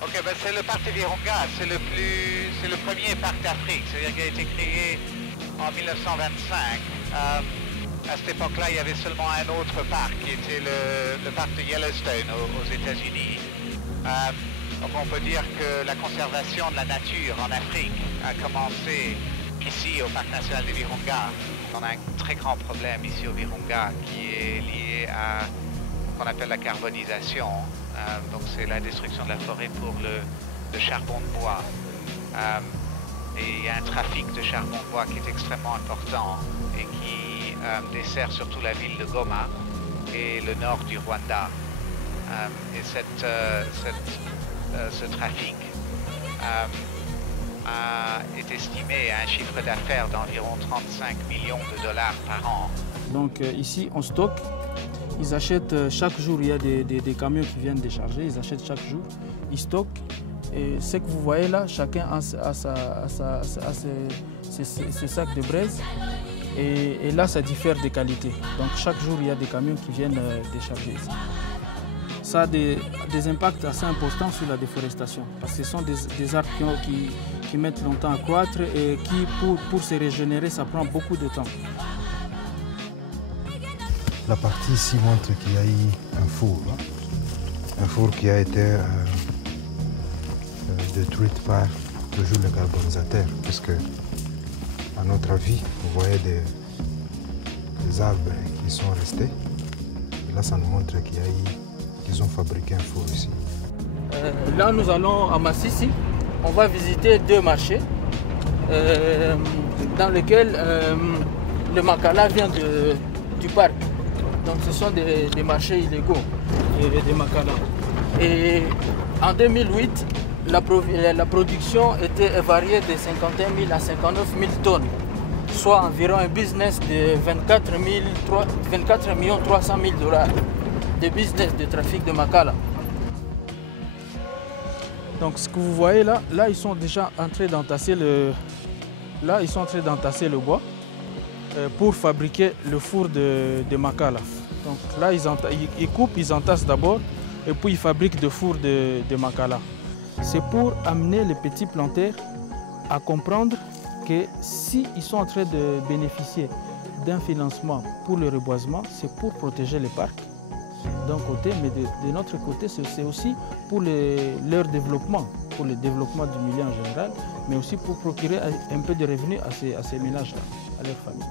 Ok, ben c'est le parc de Virunga, c'est le premier parc d'Afrique, c'est-à-dire qu'il a été créé en 1925. À cette époque-là, il y avait seulement un autre parc qui était le parc de Yellowstone aux États-Unis. Donc on peut dire que la conservation de la nature en Afrique a commencé ici au parc national de Virunga. On a un très grand problème ici au Virunga qui est lié à ce qu'on appelle la carbonisation. Donc c'est la destruction de la forêt pour le charbon de bois. Et il y a un trafic de charbon de bois qui est extrêmement important et qui dessert surtout la ville de Goma et le nord du Rwanda. Et ce trafic est estimé à un chiffre d'affaires d'environ 35 millions de dollars par an. Donc ici, on stocke. Ils achètent chaque jour, il y a des camions qui viennent décharger, ils achètent chaque jour, ils stockent. Et ce que vous voyez là, chacun a ses sacs de braise. Et là, ça diffère des qualités. Donc chaque jour, il y a des camions qui viennent décharger ici. Ça a des impacts assez importants sur la déforestation. Parce que ce sont des arbres qui mettent longtemps à croître et qui, pour se régénérer, ça prend beaucoup de temps. La partie ici montre qu'il y a eu un four qui a été détruit par toujours le carbonisateur, puisque à notre avis, vous voyez des arbres qui sont restés. Et là, ça nous montre qu'ils ont fabriqué un four ici. Là, nous allons à Massissi. On va visiter deux marchés dans lesquels le Makala vient du parc. Donc ce sont des marchés illégaux des Makala. Et en 2008, la production était variée de 51 000 à 59 000 tonnes, soit environ un business de 24 300 000 dollars de business de trafic de Makala. Donc ce que vous voyez là, ils sont déjà en train d'entasser le bois pour fabriquer le four de Makala. Donc là, ils coupent, ils entassent d'abord et puis ils fabriquent le four de Makala. C'est pour amener les petits planteurs à comprendre que s'ils sont en train de bénéficier d'un financement pour le reboisement, c'est pour protéger les parcs d'un côté, mais de notre côté, c'est aussi pour leur développement, pour le développement du milieu en général, mais aussi pour procurer un peu de revenus à ces ménages-là, à leurs familles.